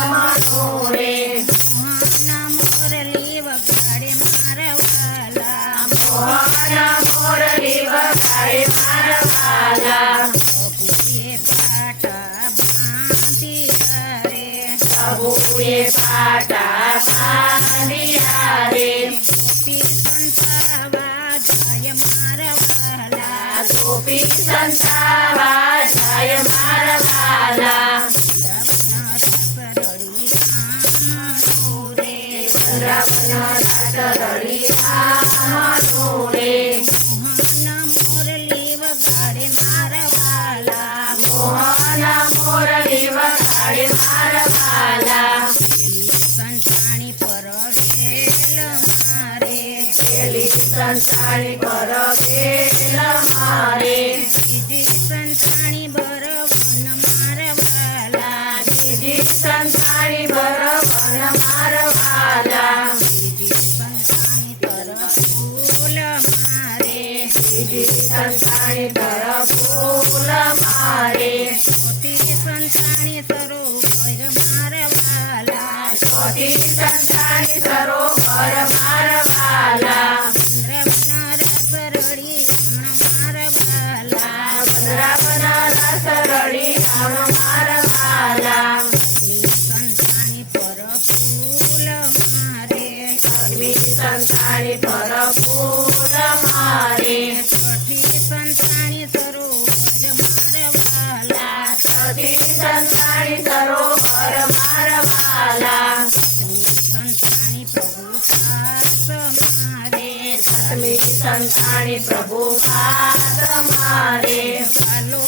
धामनो रे मोहन मोरली वगाड़े मारवाला मोहन मोरली वगाड़े मारवाला प्रभुए पाटा बांधिया रे प्रभुए पाटा बांधिया रे गोपी संतावा जय मारवाला गोपी संतावा जय मारवाला वृंदावन रास रड़ी धामनो रे मोहन मोरली वगाड़े मारवाला मोहन मोरली वगाड़े मारवाला संताणी पर गेल मारे पेली संताणी पर गेल मारे बीजी संताणी बरवन मारवाला बीजी संताणी बरवन मारवाला बीजी संताणी पर फूल मारे बीजी संताणी पर फूल मारे मोती संताणी सरोवर मारवाला छोटी संताणी सरोवर मारवाला वृंदावन रस रड़ी मारवाला वृंदावन रस रड़ी मारवाला संताणी पर फूल मारे अग्नि संताणी पर फूल मारे छठी संताणी सरोवर मारवाला छठी संताणी सरोवर मारवाला संताणी प्रभु पास मारे सतमी संताणी प्रभु हात मारे कालो